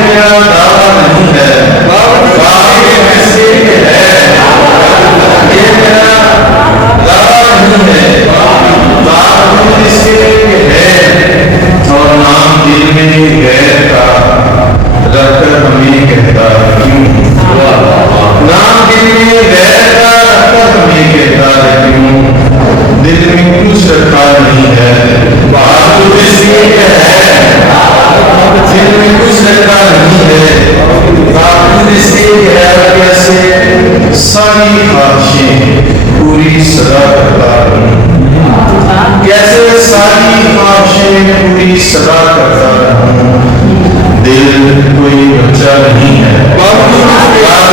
मेरा दावा नहीं है, बाकी किसी के है। ये मेरा दावा नहीं है, बाकी किसी के है। और नाम दिल में गैर का रखकर हमें कहता क्यों? नाम दिल में गैर का रखकर हमें कहता क्यों? दिल में कुछ रखा नहीं है, बात तो किसी के है। दिल में कुछ रखा नहीं है, बात तो किसी के है। कैसे सारी ख्वाहिशें पूरी सदा करता हूँ, कैसे सारी ख्वाहिशें पूरी सदा करता हूँ। दिल कोई बच्चा नहीं है, बात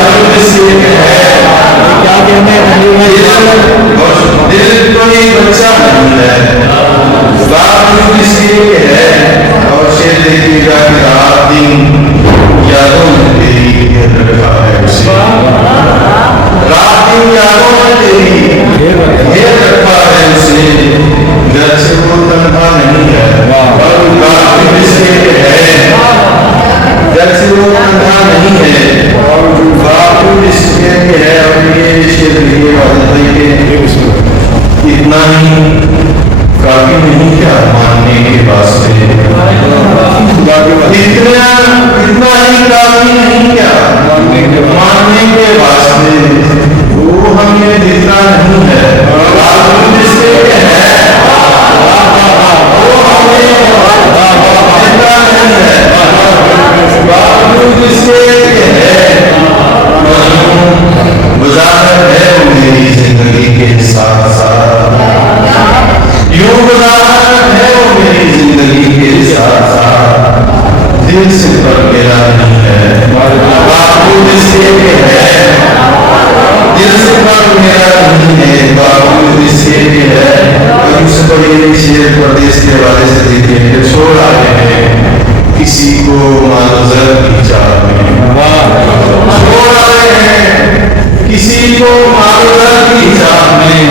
तो किसी के है। दिल कोई बच्चा नहीं है, बात किसी के है। और शेर देखिएगा कि रात दिन यादों में तेरी घेर रखा है उसे, रात दिन यादों में तेरी घेर रखा है उसे। घर से वो तन्हा नहीं है, बात किसी के है। घर से वो तन्हा नहीं है, बात किसी के है। और ये शेर देखिएगा इतना ही काफी नहीं क्या मानने के वास्ते, इतना ही काफी नहीं क्या मानने के वास्ते। वो हमें दिखता नहीं है, जिससे है वो हमें दिखता नहीं है, जिससे है। गुजारा है मेरी जिंदगी के साथ साथ, यूं गुजारा है वो मेरी जिंदगी के साथ साथ। दिल से पर मेरा नहीं है, बापू जिसके है। दिल से पर मेरा नहीं है, बापू जिसके है। उससे बड़ी शेर प्रदेश के वाले से देखिए, छोड़ आए हैं किसी को मानजर की चाह में, छोड़ आए हैं किसी को मानजर की चाह में।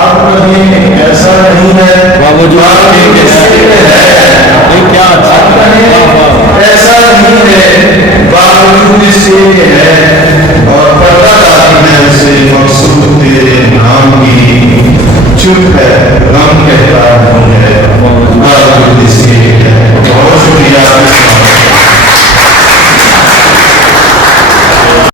अब कहीं ऐसा नहीं है, बाबू जो है क्या